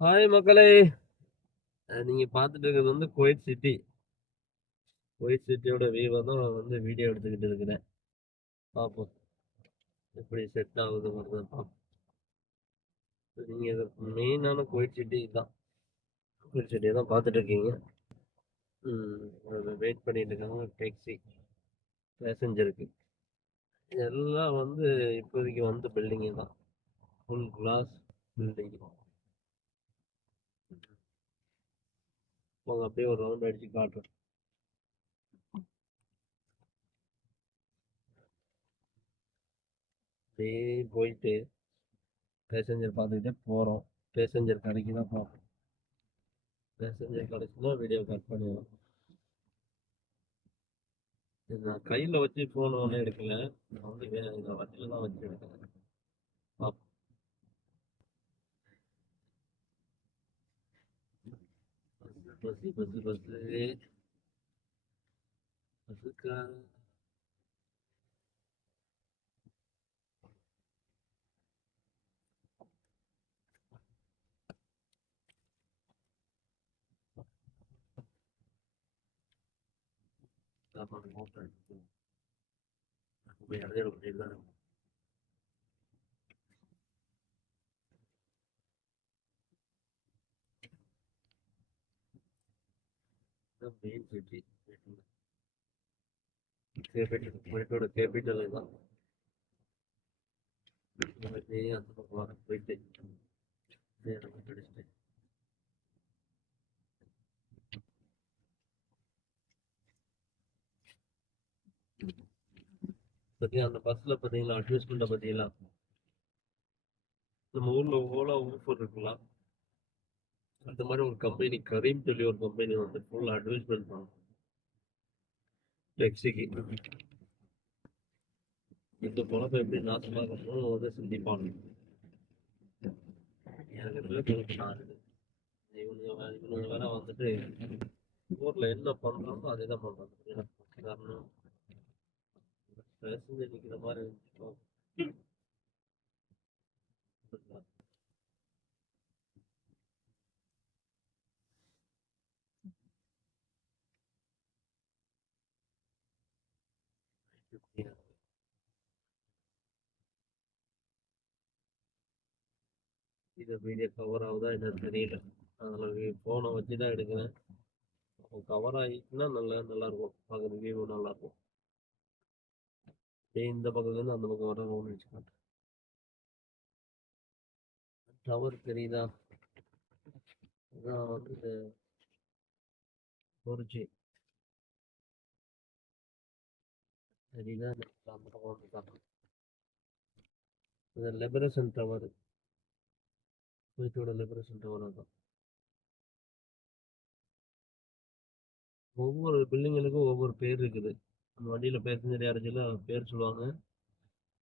Hi மக்களே. நீங்க பார்த்துட்டு இருக்கிறது வந்து குவைத் சிட்டி. குவைத் சிட்டியோட வியூவை தான் வீடியோ எடுத்துக்கிட்டு இருக்கிறேன். பார்ப்போம் எப்படி செட் ஆகுது மட்டும் பார்ப்போம். நீங்க மெயினான குவைத் சிட்டி தான். குவைத் சிட்டியை தான் பார்த்துட்டு இருக்கீங்க. வெயிட் பண்ணிட்டு இருக்காங்க டாக்ஸி பேசஞ்சருக்கு. எல்லாம் இப்போதைக்கு பில்டிங்கு தான். Full class building. அவங்க அப்படியே ஒரு ரவுண்ட் அடிச்சு காட்டுறேன். அப்படியே போயிட்டு பேசஞ்சர் பார்த்துக்கிட்டே போகிறோம். பேசஞ்சர் கடைக்கு தான் பார்ப்போம். பேசஞ்சர் கடைக்குன்னா வீடியோ கட் பண்ணிடுவோம். நான் கையில் வச்சு ஃபோன் ஒன்றும் எடுக்கல. நான் இந்த வண்டியில் தான் வச்சு எடுக்கிறேன். பார்ப்போம். பஸ்ஸு பஸ்ஸு பஸ்ஸு பஸ்ஸுக்கா மோட்டர் போய் இடையில பண்ணிட்டு தான் இருக்கும். மெயின் சிட்டி குவைட்டோட கேபிட்டல் தான். அப்படியே அந்த பக்கம் வர போயிட்டு நம்ம கிடைச்சிட்டு பார்த்தீங்கன்னா அந்த பஸ்ஸில் பார்த்தீங்களா அட்வர்டைஸ்மெண்ட்டை பார்த்தீங்களா? நம்ம ஊரில் ஓலா ஊஃபர் இருக்கலாம். அந்த மாதிரி ஒரு கம்பெனி கரீம் சொல்லி ஒரு கம்பெனி ஃபுல் அட்வர்டைஸ்மெண்ட் பண்ணும் டாக்ஸிக்கு. இந்த பொழப்பை எப்படி நாசமாகணும் சிந்திப்பாங்க. எனக்கு பொறுப்பு ஆகுது. இவனுங்க வேற ஊர்ல என்ன பண்றாங்களோ அதே தான் பண்றாங்க. காரணம் பேசஞ்சர் நிக்கிற மாதிரி இருந்துச்சு. இது வீடியோ கவர் ஆகுதா என்னன்னு தெரியல. அதில் ஃபோனை வச்சு தான் எடுக்கிறேன். கவர் ஆகிட்டுனா நல்லா இருக்கும். பார்க்குறது வியூ நல்லா இருக்கும். இந்த பக்கத்துலேருந்து அந்த பக்கம் வர ரவுண்ட் அடிச்சு காட்டுறேன். டவர் தெரியுதா? அதான் 4G தெரியுதா? அந்த பக்கம் காட்டுறேன். இது லிபரேஷன் டவர். குவைத்தோட லிபரேஷன் டவர் தான். ஒவ்வொரு பில்டிங்களுக்கும் ஒவ்வொரு பேர் இருக்குது. அந்த வண்டியில் பேசஞ்சர் யாராச்சும் பேர் சொல்லுவாங்க.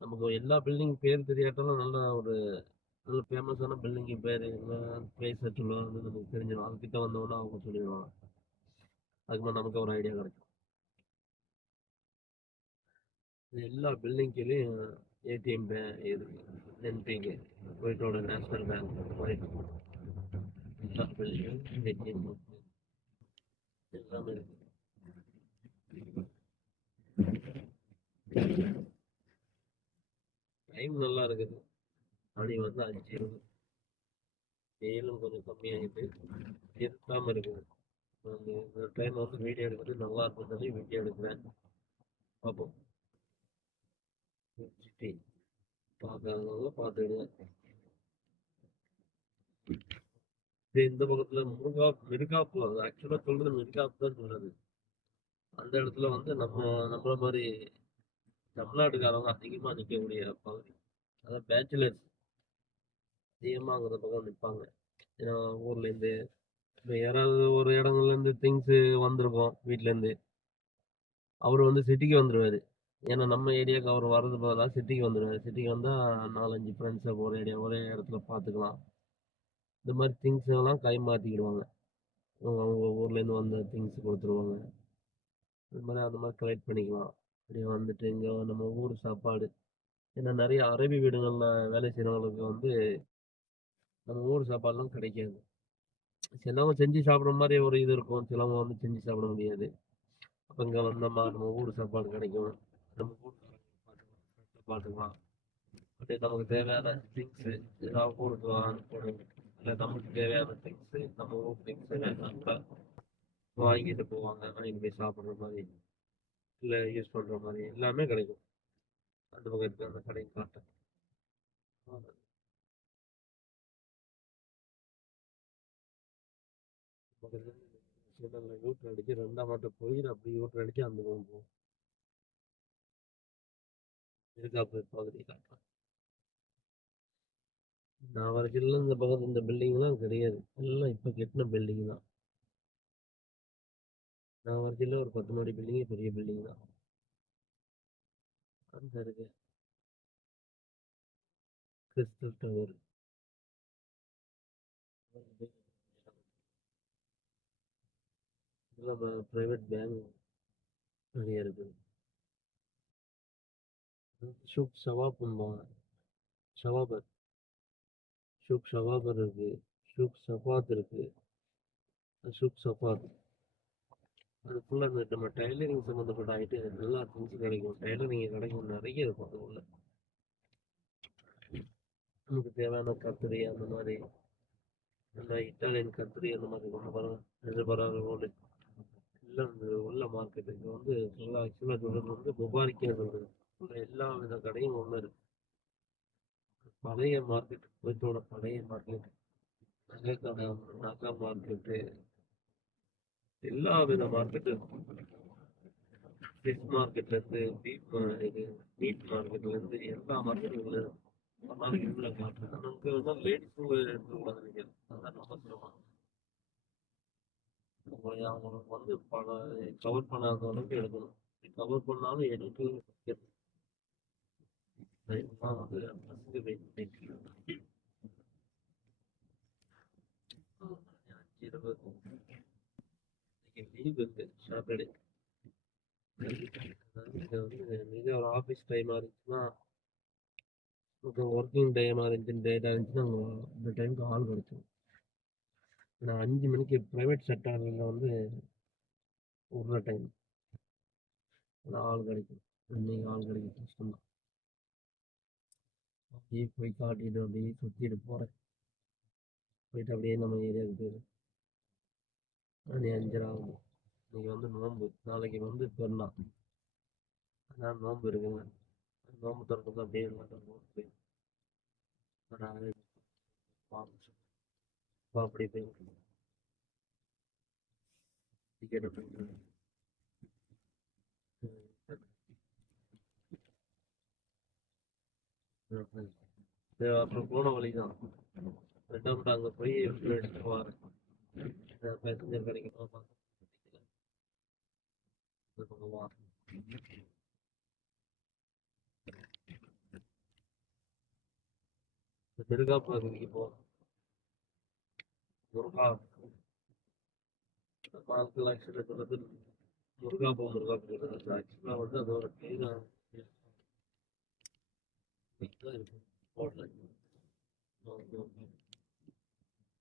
நமக்கு எல்லா பில்டிங் பேர் தெரியாட்டாலும் நல்ல ஃபேமஸான பில்டிங் பேர் பிளேஸ் சொல்லுவாங்க. நமக்கு தெரிஞ்சிடும். அதுக்கிட்ட வந்தோன்னா அவங்க சொல்லிடுவாங்க. அதுக்கு மேலே நமக்கு ஒரு ஐடியா கிடைக்கும். எல்லா பில்டிங் கீழேயும் ஏடிஎம் இருக்கு. என்பிக்கு குவைத்தோட நேஷனல் பேங்க் குவைத். எல்லா பில்டிங்கும் ஏடிஎம் எல்லாமே இருக்கு. டைம் நல்லா இருக்குது. மணி 5:20. வெயிலும் கொஞ்சம் கம்மியாகிட்டு இருக்காமல் இருக்குது. இந்த டைம் வீடியோ எடுக்கிறது நல்லா இருக்குன்னு சொல்லி வீடியோ எடுக்கிறேன். பார்ப்போம். சிட்டி பார்க்காதவங்க பார்த்துடுவேன். இந்த பக்கத்துல மிர்காப்பு ஆக்சுவலா சொல்றது மிர்காப்பு தான் சொல்றது. அந்த இடத்துல நம்மள மாதிரி தமிழ்நாட்டுக்காரங்க அதிகமா நிற்கக்கூடிய பகுதி. அதான் பேச்சுலர்ஸ் அதிகமா அந்த பக்கம் நிற்பாங்க. ஏன்னா ஊர்ல இருந்து இப்போ யாராவது ஒரு இடங்கள்ல இருந்து திங்ஸ் வந்திருக்கோம் வீட்ல இருந்து. அவர் சிட்டிக்கு வந்துருவாரு. ஏன்னா நம்ம ஏரியாவுக்கு அவர் வர்றது பதிலாக சிட்டிக்கு வந்துடுவார். சிட்டிக்கு வந்தால் 4-5 ஃப்ரெண்ட்ஸை ஒரே இடத்துல பார்த்துக்கலாம். இந்த மாதிரி திங்ஸ் எல்லாம் கை மாற்றிக்கிடுவாங்க. அவங்க ஊர்லேருந்து வந்த திங்ஸ் கொடுத்துருவாங்க. அந்த மாதிரி கலெக்ட் பண்ணிக்கலாம். அப்படியே இங்கே நம்ம ஊர் சாப்பாடு. ஏன்னா நிறைய அரபி வீடுகளில் வேலை செய்கிறவங்களுக்கு நம்ம ஊர் சாப்பாடுலாம் கிடைக்காது. சிலவங்க செஞ்சு சாப்பிடுற மாரி ஒரு இது இருக்கும். சிலவங்க வந்து செஞ்சு சாப்பிட முடியாது. அப்ப இங்க வந்தோமா நம்ம ஊர் சாப்பாடு கிடைக்கும். நம்ம ஊர்க்காரங்க பார்த்துக்கலாம். அப்படியே நமக்கு தேவையான திங்ஸு ஏதாவது ஊருக்கு போகணும். இல்ல நமக்கு தேவையான திங்ஸு நம்ம ஊர் திங்ஸ் வேணும்னா வாங்கிட்டு போவாங்க. வாங்கிட்டு போய் சாப்பிடுற மாரி, இல்ல யூஸ் பண்ற மாரி எல்லாமே கிடைக்கும். அந்த பக்கம் இருக்க அந்த கடையும் காட்டுறேன். பக்கத்துல சிக்னல்ல யூட்டர் அடிச்சு 2ஆம் மாட்டு போயிட்டு அப்படி யூட்டர் அடிச்சு அந்த பக்கம் போகும். இருக்காப்பு பகுதி காட்டுறேன். நான் வரைக்கும் இந்த பக்கத்து இந்த பில்டிங்லாம் கிடையாது. எல்லாம் இப்ப கெட்டின பில்டிங் தான். நான் வரைக்கும் ஒரு 10 மாடி பில்டிங் பெரிய பில்டிங் தான். அந்த இருக்கு கிறிஸ்டல் டவர். இதெல்லாம் பிரைவேட் பேங்க் நிறைய இருக்குது. ஷூக் ஷவாப்பும்பாங்க. ஷவாபர். ஷூக் ஷவாபர் இருக்கு. ஷூக் சஃபாத் இருக்கு. ஷூக் சஃபாத். அது ஃபுல்லா நம்ம டைலரிங் சம்மந்தப்பட்ட ஐட்டம் எல்லா திங்ஸும் கிடைக்கும். டைலரிங் கிடைக்கும் நிறைய இருக்கும் அது உள்ள. நமக்கு தேவையான கத்திரி அந்த மாதிரி அந்த இட்டாலியன் கத்திரி அந்த மாதிரி கொண்டு வரோம். எதிர்பாராத ரோடு எல்லாம் உள்ள மார்க்கெட் இங்கே வந்து நல்லா ஆக்சுவலாக சொல்றது வந்து முபாரிக்கே சொல்றது உள்ள எல்லா வித கடையும் ஒன்று இருக்கு. பழைய மார்க்கெட் குவைத்தோட பழைய மார்க்கெட் நகைக்கடை நகை மார்க்கெட்டு எல்லா வித மார்க்கெட்டும் இருக்கும். ஃபிஷ் மார்க்கெட்லேருந்து இது மீட் மார்க்கெட்லேருந்து எல்லா மார்க்கெட்டும் உள்ள ஒரு நாளைக்கு உள்ள காட்டுறேன். நமக்கு வந்து லேடிஸும் எடுத்துக்கூடாது நீங்கள் அதான் ரொம்ப சிரமம். அவங்களுக்கு வந்து கவர் பண்ணாத அளவுக்கு எடுக்கணும். கவர் பண்ணாலும் எடுத்து வந்து ஃபஸ்ட்டு வெயிட் பண்ணிட்டு இருபது லீவ் இருக்கு சாட்டர்டே. இது வந்து மிக ஒரு ஆஃபீஸ் டைமாக இருந்துச்சுன்னா ஒர்க்கிங் டைமாக இருந்துச்சு டேட்டாக இருந்துச்சுன்னா இந்த டைமுக்கு ஆள் கிடச்சிடும். நான் 5 மணிக்கு ப்ரைவேட் செக்டாரில் வந்து விடுற டைம் ஆள் கிடைக்கும். இன்னைக்கு ஆள் கிடைக்கும் கஷ்டம் தான். அப்படியே போய் காட்டிட்டு அப்படியே சுற்றிட்டு போகிறேன். போயிட்டு அப்படியே நம்ம ஏரியாவுக்கு போயிடும். மணி 5:30 ஆகும். இன்னைக்கு வந்து நோன்பு, நாளைக்கு வந்து பெருநாள். அதான் நோன்பு இருக்குங்க. நோன்பு திறக்கிறது அப்படியே போய் அப்படி போய் டிக்கெட் பண்ணிட்டு அப்புறம் போன வழி தான் 2ஆம் அங்கே போய் எடுத்துட்டு வரேன். பேசஞ்சர் கிடைக்கணும் பார்த்து மிருகா பகுதிக்கு போகிறோம். முருகா ஆட்கள் ஆக்சுவலாக சொல்றது முருகா சொல்றது ஆக்சுவலாக வந்து அதோட பேர் தான் இருக்கும் போடல.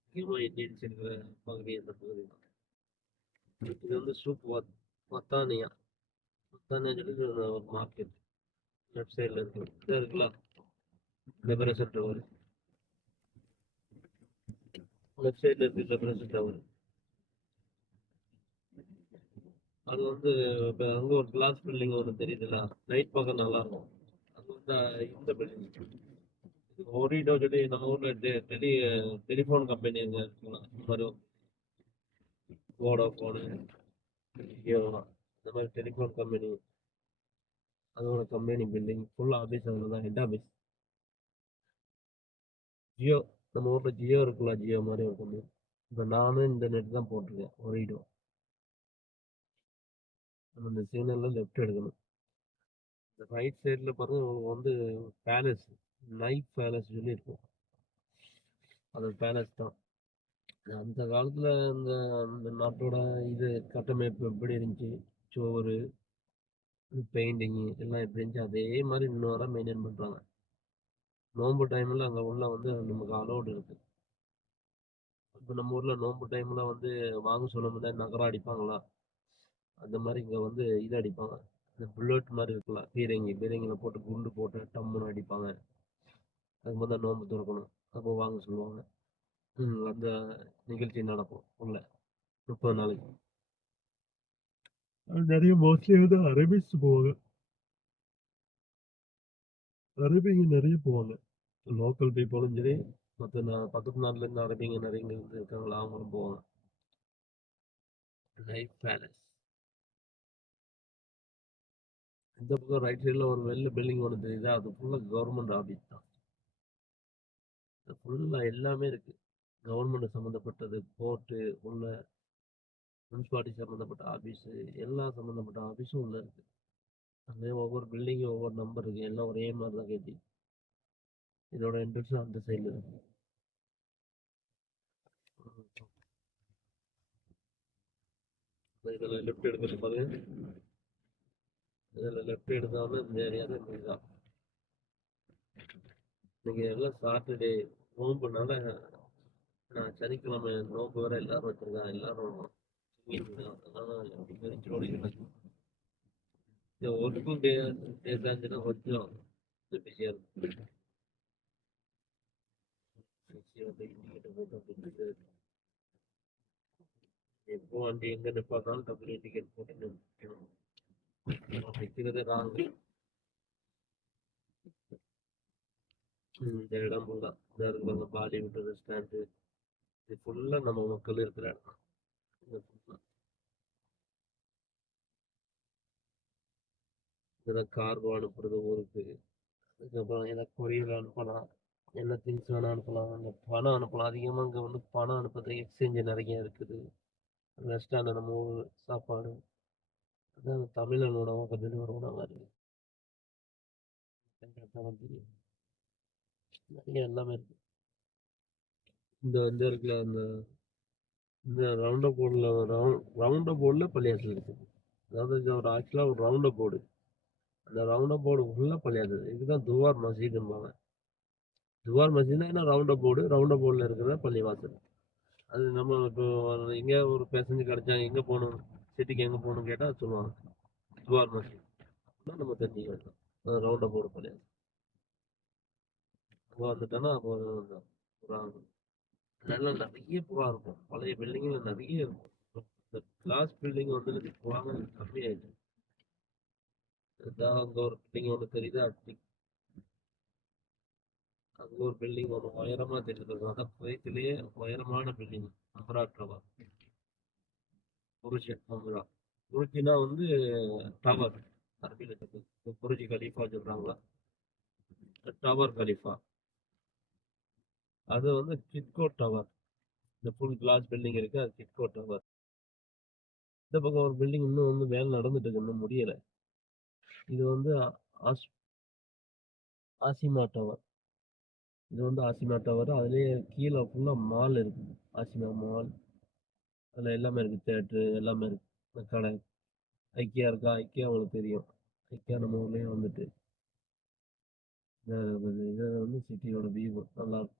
முக்கியமாக இந்தியன்ஸ் இருக்கிற பகுதி அந்த பகுதி தான். இது வந்து சூப் வத்தானியா வத்தானியா சொல்லி ஒரு மார்க்கெட் லெஃப்ட் சைடில் இருக்கு. இதாக இருக்குல்ல லிபரேஷன் டவர் லெஃப்ட் சைடில் இருக்கு லிபரேஷன் டவர். அது வந்து இப்போ அங்கே ஒரு கிளாஸ் பில்டிங் ஒன்று தெரியுதுல்ல நைட் பார்க்க நல்லா இருக்கும். அது வந்து இந்த பில்டிங் ஓரிடோ சொல்லி நம்ம ஊரில் டெலிஃபோன் கம்பெனி அங்கே இருக்கலாம். இந்த மாதிரி வோடாஃபோனு ஜியோ இந்த மாதிரி டெலிஃபோன் கம்பெனி அதோட கம்பெனி பில்டிங் ஃபுல்லாக ஆஃபீஸ் அதில் தான் ஹெட் ஆஃபீஸ். ஜியோ நம்ம ஊரில் ஜியோ இருக்குல்ல ஜியோ மாதிரி ஒரு கம்பெனி. இப்போ நானும் இந்த நெட் தான் போட்டிருக்கேன் ஓரிடோ. நம்ம இந்த சிக்னலில் லெஃப்ட் எடுக்கணும். இந்த ரைட் சைடில் பாருங்க உங்களுக்கு வந்து பேலஸ் நைட் பேலஸ் சொல்லி இருக்கும். அது பேலஸ் தான். அந்த காலத்தில் இந்த அந்த நாட்டோட இது கட்டமைப்பு எப்படி இருந்துச்சு, சோறு பெயிண்டிங்கு எல்லாம் எப்படி இருந்துச்சு அதே மாதிரி இன்னும் வர மெயின்டைன் பண்ணுறாங்க. நோன்பு டைமில் அங்கே உள்ள வந்து நமக்கு அலோடு இருக்குது. இப்ப நம்ம ஊர்ல நோன்பு டைம்ல வந்து வாங்க சொல்ல முடியாது நகரம் அடிப்பாங்களா? அந்த மாரி இங்க வந்து இது அடிப்பாங்க. இந்த புல்லட் மாரி இருக்குல்ல, பீரங்கில போட்டு குண்டு போட்டு டம்முன்னு அடிப்பாங்க. அதுமாரி தான் நோன்பு தொறக்கணும். அப்போ வாங்க சொல்லுவாங்க. அந்த நிகழ்ச்சி நடக்கும் உள்ள 30 நாளைக்கு. அது நெறைய மோஸ்ட்லி வந்து அரபிக்ஸ் போவாங்க. அரபிங்க நெறைய போவாங்க. லோக்கல் பீப்பிளும் சரி, மத்த பக்கத்து நாட்டுலேருந்து அரபிங்க நெறைய இங்க வந்து இருக்காங்களா, அவங்களும் போவாங்க. Life palace. இந்த பக்கம் ரைட் சைடுல ஒரு வெள்ள பில்டிங் ஒண்ணு தெரியுதா? அது ஃபுல்லா கவர்மெண்ட் ஆபீஸ் தான். ஃபுல்லா எல்லாமே இருக்கு. கவர்மெண்ட் சம்மந்தப்பட்டது, கோர்ட்டு, உள்ள முனிசிபாலிட்டி சம்மந்தப்பட்ட ஆபீஸு, எல்லா சம்மந்தப்பட்ட ஆபீஸும் உள்ள இருக்கு. அங்கே ஒவ்வொரு பில்டிங்கும் ஒவ்வொரு நம்பர் இருக்கு. எல்லாம் ஒரே மாரி தான் கட்டி. இதோட என்ட்ரன்ஸ் அந்த சைடுல இருக்கு. இதில் லெஃப்ட் எடுத்துட்டு பாருங்க. இதில் லெஃப்ட் எடுத்தோம்னா இந்த ஏரியா தான் இந்த இதுதான். இன்னைக்கு எல்லாம் சாட்டர்டே நோம்புனால நான் சனிக்கிழமை நோம்பு வேற எல்லாரும் வச்சிருக்காங்க. எல்லாரும் தூங்கிட்டு இருக்காங்க. அதனால அப்படி வெறிச்சு ஓடி கிடக்கு. இந்த ஒர்க்கும் டேஸ் ஆச்சுன்னா கொஞ்சம் பிஸியாக இருக்கும். பிஸியாக வந்து டிக்கெட்டு போட்டு அப்படின்ட்டு எப்போ வண்டி எங்கே நிப்பாட்டாலும் டக்குனு டிக்கெட் போட்டு நிற்கணும். நிற்கிறதே ராங்கு. இந்த இடம் ஃபுல்லாக இந்த இருக்கிற பாலிவுட் ரெஸ்டாரண்ட்டு இது ஃபுல்லாக நம்ம மக்கள் இருக்கிற இடம். இது ஃபுல்லாக இதெல்லாம் கார்கோ அனுப்புறது ஊருக்கு. அதுக்கப்புறம் ஏதாவது கொரியர் அனுப்பலாம். என்ன திங்ஸ் வேணால் அனுப்பலாம். அந்த பணம் அனுப்பலாம். அதிகமாக இங்கே வந்து பணம் அனுப்புறதுக்கு எக்ஸ்சேஞ்சு நிறைய இருக்குது. ரெஸ்டாரண்ட் நம்ம ஊர் சாப்பாடு அதான் தமிழன் உணவு கொஞ்சம் ஒரு உணவாக இருக்குது. தெரியும் நிறைய எல்லாமே இருக்கு. இந்த இருக்குல்ல அந்த இந்த ரவுண்ட் போர்டில் ரவுண்ட் போர்டில் பள்ளியாசல் இருக்குது. அதாவது இது ஒரு ஆக்சுவலாக ஒரு ரவுண்ட் போர்டு. அந்த ரவுண்ட் போர்டு ஃபுல்லாக பள்ளியாசல். இதுதான் துவார் மசீதும்பாங்க. துவார் மசீதுனா என்ன ரவுண்ட் போர்டில் இருக்கிற பள்ளிவாசல். அது நம்ம இப்போ எங்கே ஒரு பேசஞ்சர் கிடைச்சா எங்கே போகணும் சிட்டிக்கு எங்கே போகணும்னு கேட்டால் சொல்லுவாங்க துவார் மசீத். அப்படின்னா நம்ம தெரிஞ்சுக்கலாம். ரவுண்ட் போர்டு பள்ளியாசல். அங்கே வந்துட்டோன்னா அப்போ ஒரு அதனால நிறைய புறா இருக்கும். பழைய பில்டிங்ல நிறைய இருக்கும். இந்த கிளாஸ் பில்டிங் வந்து புறாங்க கம்மியாயிடுச்சு. அங்க ஒரு பில்டிங் ஒன்று தெரியுது. அங்க ஒரு பில்டிங் ஒன்று உயரமா தெரியுது. அதான் குவைத்திலேயே உயரமான பில்டிங் அம்ரா டவர். புருஜ் அம்ரா. புருஜ்னா வந்து டவர் அரபியில் இருக்குது. புருஜ் கலீஃபா சொல்றாங்களா, டவர் கலீஃபா. அது வந்து கிட்கோ டவர். இந்த ஃபுல் கிளாஸ் பில்டிங் இருக்கு, அது கிட்கோ டவர். இந்த பக்கம் ஒரு பில்டிங் இன்னும் வந்து வேலை நடந்துட்டு இருக்கு, இன்னும் முடியல. இது வந்து ஆசிமா டவர். இது வந்து ஆசிமா டவர். அதுலேயே கீழே ஃபுல்லாக மால் இருக்கு. ஆசிமா மால். அதில் எல்லாமே இருக்குது. தேட்ரு எல்லாமே இருக்குது. கடை ஐக்கியா இருக்கா? ஐக்கியா உங்களுக்கு தெரியும். ஐக்கியா நம்ம ஊர்லேயும் வந்துட்டு இது வந்து சிட்டியோட வியூ நல்லாயிருக்கும்.